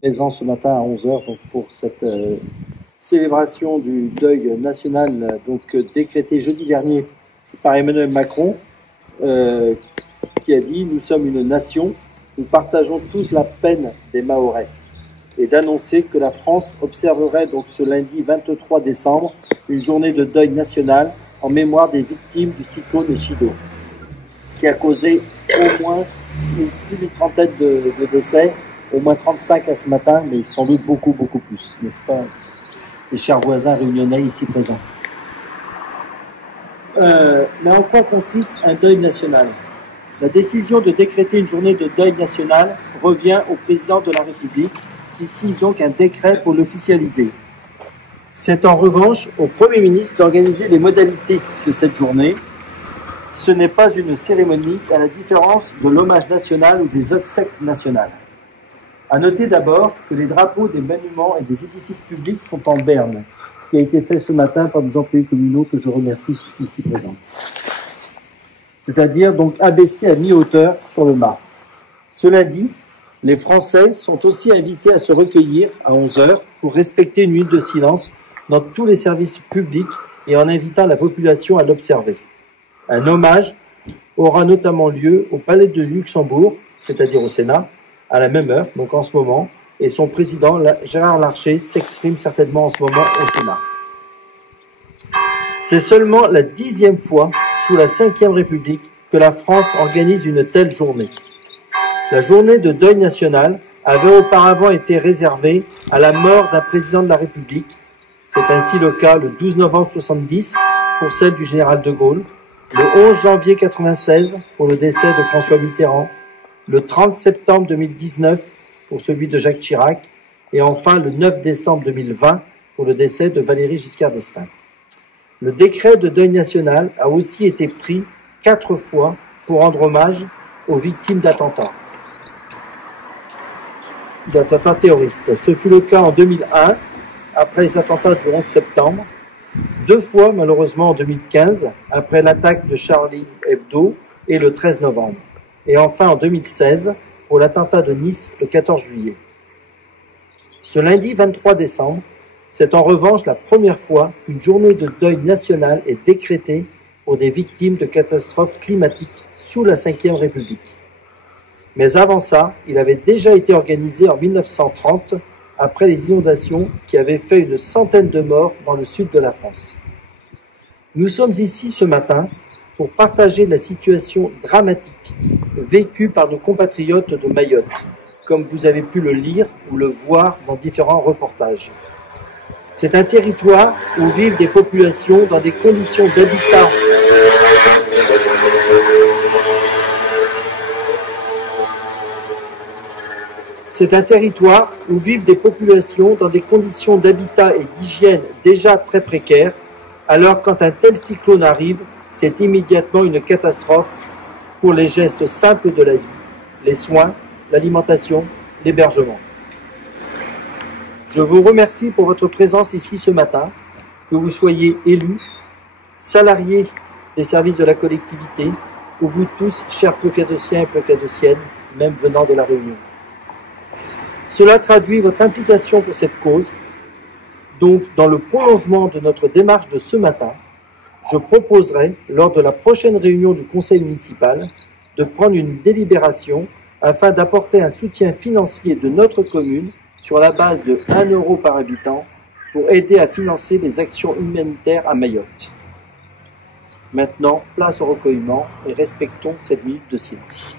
Présent ce matin à 11 heures pour cette célébration du deuil national décrété jeudi dernier par Emmanuel Macron qui a dit « Nous sommes une nation, nous partageons tous la peine des Mahorais » et d'annoncer que la France observerait donc ce lundi 23 décembre une journée de deuil national en mémoire des victimes du cyclone Chido qui a causé au moins plus d'une trentaine de décès, au moins 35 à ce matin, mais sans doute beaucoup plus, n'est-ce pas, les chers voisins réunionnais ici présents. Mais en quoi consiste un deuil national? La décision de décréter une journée de deuil national revient au président de la République, qui signe donc un décret pour l'officialiser. C'est en revanche au Premier ministre d'organiser les modalités de cette journée. Ce n'est pas une cérémonie, à la différence de l'hommage national ou des obsèques nationales. À noter d'abord que les drapeaux des monuments et des édifices publics sont en berne, ce qui a été fait ce matin par nos employés communaux que je remercie ici présents. C'est-à-dire donc abaissés à mi-hauteur sur le mât. Cela dit, les Français sont aussi invités à se recueillir à 11 heures pour respecter une minute de silence dans tous les services publics et en invitant la population à l'observer. Un hommage aura notamment lieu au Palais de Luxembourg, c'est-à-dire au Sénat, à la même heure, donc en ce moment, et son président, Gérard Larcher, s'exprime certainement en ce moment au Sénat. C'est seulement la 10e fois sous la Ve République que la France organise une telle journée. La journée de deuil national avait auparavant été réservée à la mort d'un président de la République. C'est ainsi le cas le 12 novembre 1970 pour celle du général de Gaulle, le 11 janvier 1996 pour le décès de François Mitterrand, le 30 septembre 2019 pour celui de Jacques Chirac, et enfin le 9 décembre 2020 pour le décès de Valéry Giscard d'Estaing. Le décret de deuil national a aussi été pris 4 fois pour rendre hommage aux victimes d'attentats terroristes. Ce fut le cas en 2001, après les attentats du 11 septembre, 2 fois malheureusement en 2015, après l'attaque de Charlie Hebdo et le 13 novembre. Et enfin en 2016, pour l'attentat de Nice le 14 juillet. Ce lundi 23 décembre, c'est en revanche la première fois qu'une journée de deuil national est décrétée pour des victimes de catastrophes climatiques sous la Ve République. Mais avant ça, il avait déjà été organisé en 1930, après les inondations qui avaient fait une centaine de morts dans le sud de la France. Nous sommes ici ce matin pour partager la situation dramatique vécue par nos compatriotes de Mayotte, comme vous avez pu le lire ou le voir dans différents reportages. C'est un territoire où vivent des populations dans des conditions d'habitat et d'hygiène déjà très précaires. Alors quand un tel cyclone arrive, c'est immédiatement une catastrophe pour les gestes simples de la vie, les soins, l'alimentation, l'hébergement. Je vous remercie pour votre présence ici ce matin, que vous soyez élus, salariés des services de la collectivité, ou vous tous, chers Plocadossiens et Plocadociennes, même venant de la Réunion. Cela traduit votre implication pour cette cause. Donc, dans le prolongement de notre démarche de ce matin, je proposerai, lors de la prochaine réunion du conseil municipal, de prendre une délibération afin d'apporter un soutien financier de notre commune sur la base de 1 € par habitant pour aider à financer les actions humanitaires à Mayotte. Maintenant, place au recueillement et respectons cette minute de silence.